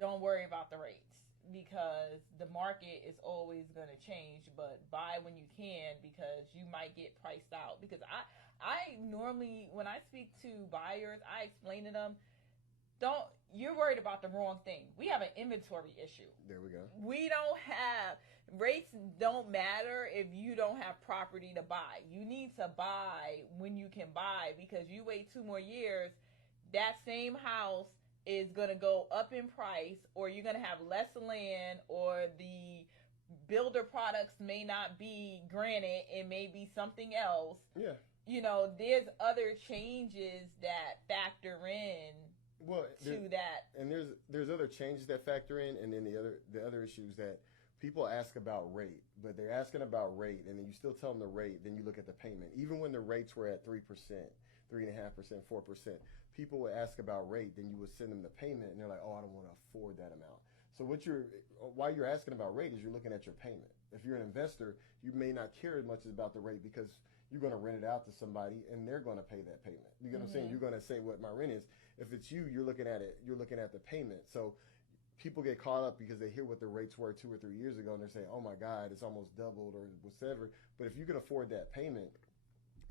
don't worry about the rates because the market is always going to change, but buy when you can because you might get priced out. Because I normally, when I speak to buyers, I explain to them, don't, you're worried about the wrong thing. We have an inventory issue. There we go. We don't have, rates don't matter if you don't have property to buy. You need to buy when you can buy, because you wait 2 more years, that same house is going to go up in price, or you're going to have less land, or the builder products may not be granite, it may be something else. Yeah. There's other changes that factor in to that. And there's other changes that factor in, and then the other issues that people ask about rate, but they're asking about rate, and then you still tell them the rate, then you look at the payment. Even when the rates were at 3%, 3.5%, 4%, people would ask about rate, then you would send them the payment, and they're like, oh, I don't want to afford that amount. So why you're asking about rate is you're looking at your payment. If you're an investor, you may not care as much about the rate because you're going to rent it out to somebody and they're going to pay that payment. You know what I'm saying? You're going to say what my rent is. If it's you, you're looking at it. You're looking at the payment. So people get caught up because they hear what the rates were 2 or 3 years ago and they're saying, oh my God, it's almost doubled or whatever. But if you can afford that payment,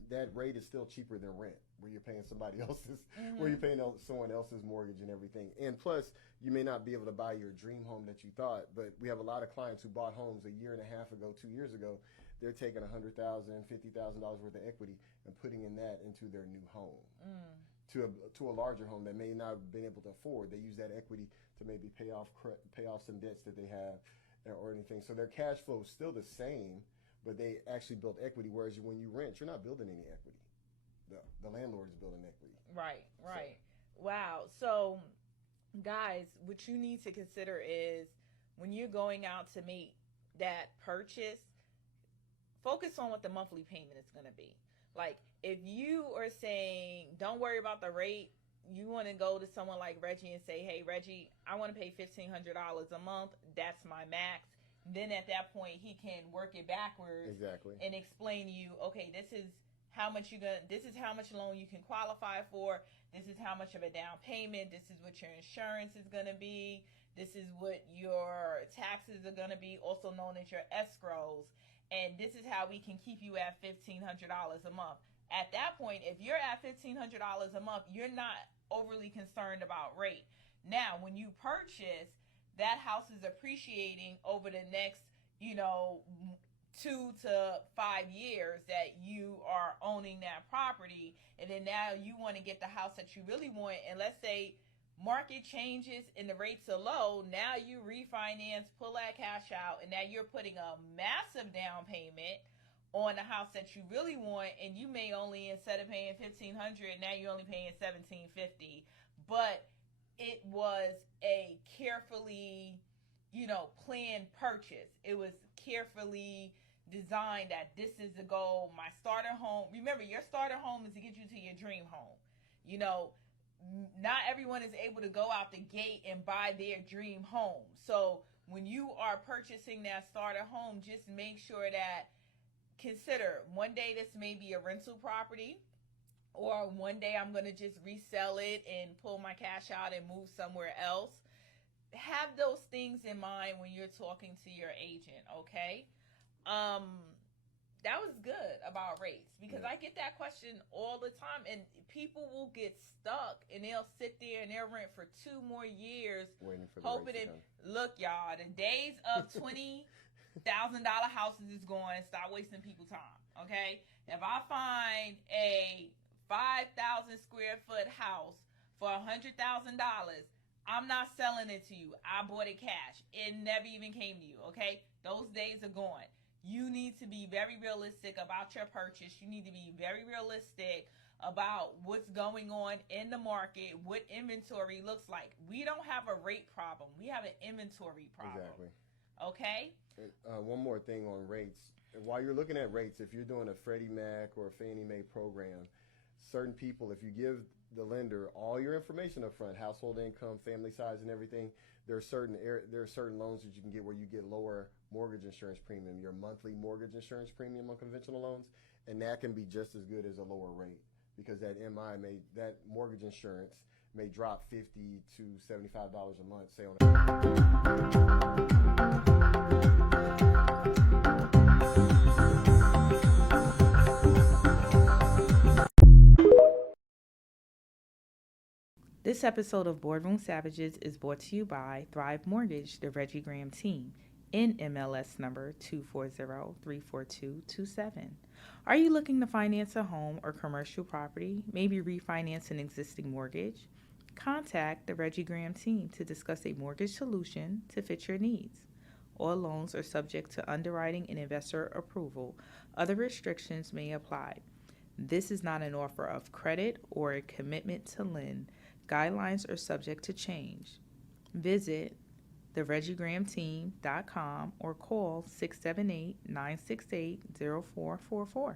that rate is still cheaper than rent, where you're paying somebody else's, where you're paying someone else's mortgage and everything. And plus, you may not be able to buy your dream home that you thought, but we have a lot of clients who bought homes a year and a half ago, 2 years ago. They're taking $100,000, $50,000 worth of equity and putting in that into their new home. To a larger home that may not have been able to afford. They use that equity to maybe pay off some debts that they have or anything. So their cash flow is still the same, but they actually built equity, whereas when you rent, you're not building any equity. The landlord is building equity. Right. So. Wow. So, guys, what you need to consider is when you're going out to make that purchase, focus on what the monthly payment is going to be. Like, if you are saying, don't worry about the rate, you want to go to someone like Reggie and say, hey, Reggie, I want to pay $1,500 a month. That's my max. Then at that point, he can work it backwards. Exactly. And explain to you, okay, this is how much loan you can qualify for. This is how much of a down payment. This is what your insurance is going to be. This is what your taxes are going to be, also known as your escrows. And this is how we can keep you at $1,500 a month. At that point, if you're at $1,500 a month, you're not overly concerned about rate. Now, when you purchase, that house is appreciating over the next, 2 to 5 years that you are owning that property. And then now you want to get the house that you really want. And let's say market changes and the rates are low. Now you refinance, pull that cash out, and now you're putting a massive down payment on the house that you really want. And you may only, instead of paying $1,500, now you're only paying $1,750. But it was a carefully, planned purchase. It was carefully designed that this is the goal. My starter home. Remember, your starter home is to get you to your dream home. Not everyone is able to go out the gate and buy their dream home. So when you are purchasing that starter home, just make sure that consider one day this may be a rental property, or one day I'm going to just resell it and pull my cash out and move somewhere else. Have those things in mind when you're talking to your agent, okay? That was good about rates, because I get that question all the time, and people will get stuck and they'll sit there and they'll rent for 2 more years waiting for the hoping rates to it. Look, y'all, the days of $20,000 houses is going. Stop wasting people's time, okay? If I find a 5,000 square foot house for $100,000, I'm not selling it to you. I bought it cash. It never even came to you, okay? Those days are gone. You need to be very realistic about your purchase. You need to be very realistic about what's going on in the market, what inventory looks like. We don't have a rate problem. We have an inventory problem. Exactly. Okay? One more thing on rates. While you're looking at rates, if you're doing a Freddie Mac or a Fannie Mae program, certain people, if you give the lender all your information up front, household income, family size, and everything, there are certain loans that you can get where you get lower mortgage insurance premium, your monthly mortgage insurance premium on conventional loans, and that can be just as good as a lower rate, because that mortgage insurance may drop $50 to $75 a month, say on This episode of Boardroom Savages is brought to you by Thrive Mortgage, the Reggie Graham team, in MLS number 240-34227. Are you looking to finance a home or commercial property, maybe refinance an existing mortgage? Contact the Reggie Graham team to discuss a mortgage solution to fit your needs. All loans are subject to underwriting and investor approval. Other restrictions may apply. This is not an offer of credit or a commitment to lend. Guidelines are subject to change. Visit thereggiegrahamteam.com or call 678-968-0444.